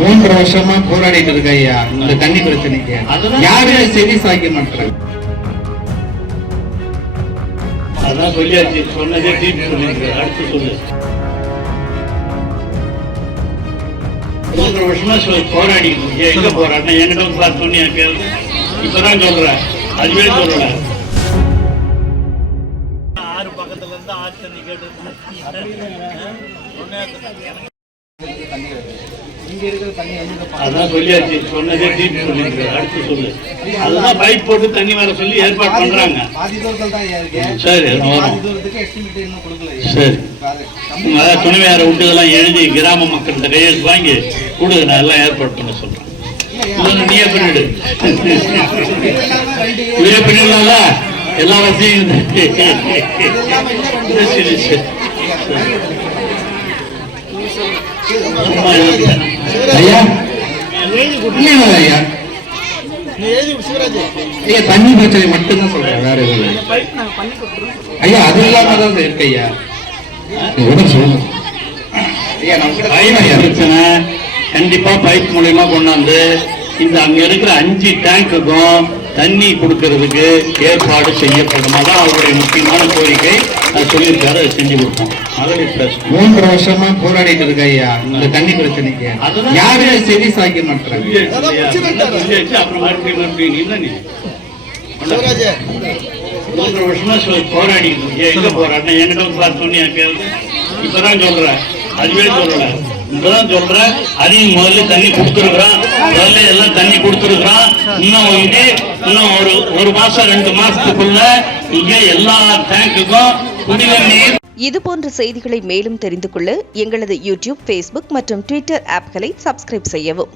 3 வருஷமா போராடிட்டு இருக்க ஐயா இந்த தண்ணி பிரச்சனைக்கு. யாருமே செவி சாய்க்க மாட்டாங்க. அதான் சொல்லியாச்சு, சொன்னதே திருப்பி சொல்லிருக்கு. அடுத்து சொல்லு. 3 வருஷமா போராடி எங்க போராடின என்கிட்ட பார்த்து சொன்னியா? இப்பதான் சொல்றேன், அதுவே சொல்லல. 6 பக்கத்துல இருந்து ஆறு தண்ணி கேட்டு அதான் சொல்லியாச்சு, சொன்னதே திருப்பி சொல்லிருக்கு. அடுத்து சொல்லு. அதுதான் பைப் போட்டு தண்ணி வர சொல்லி ஏற்பாடு பண்றாங்க. சரி, சரி. துணைவியார விட்டுதெல்லாம் எழுதி கிராம மக்கள்கிட்ட கையெழுத்து வாங்கி கொடு, நான் எல்லாம் ஏற்பாடு பண்ண சொல்றேன். நீயே பண்ணிடு, இதே பண்ணிடலாம்ல, எல்லா வசதியும். சரி சரி. ஐயா தண்ணி பிரச்சனை மட்டும்தான் சொல்றேன், வேற எதுவும் ஐயா. அது இல்லாம தான் இருக்கு ஐயா. பிரச்சனை கண்டிப்பா பைப் மூலியமா கொண்டாந்து இந்த அங்க இருக்கிற 5 டேங்குக்கும் தண்ணி கொடுக்கறதுக்கு ஏற்பாடு செய்யப்படும். அதான் அவருடைய முக்கியமான கோரிக்கை. அது சொல்லியிருக்காரு, அதை செஞ்சு கொடுப்போம். 3 வருஷமா போராடிட்டு இருக்க ஐயா இந்த தண்ணி பிரச்சனைக்கு. யாருமே செவி சாய்க்க மாட்டாங்க. அப்புறம் மறுபடியும் என்ன நீ 3 வருஷமா போராடி எங்க போராடின என்கிட்ட பார்த்து சொன்னியா? இப்பதான் சொல்றேன், அதுவே சொல்லல. இப்பதான் சொல்றேன், அதையும் முதல்ல தண்ணி கொடுத்துருக்குறான், முதல்ல எல்லாம் தண்ணி கொடுத்துருக்குறான். இன்னும் ஒரு மாசம் 2 மாசத்துக்குள்ள இங்க எல்லா டேங்குக்கும் குடிநீர் நீர். இதுபோன்ற செய்திகளை மேலும் தெரிந்து கொள்ள எங்களது யூடியூப், ஃபேஸ்புக் மற்றும் ட்விட்டர் ஆப்களை சப்ஸ்கிரைப் செய்யவும்.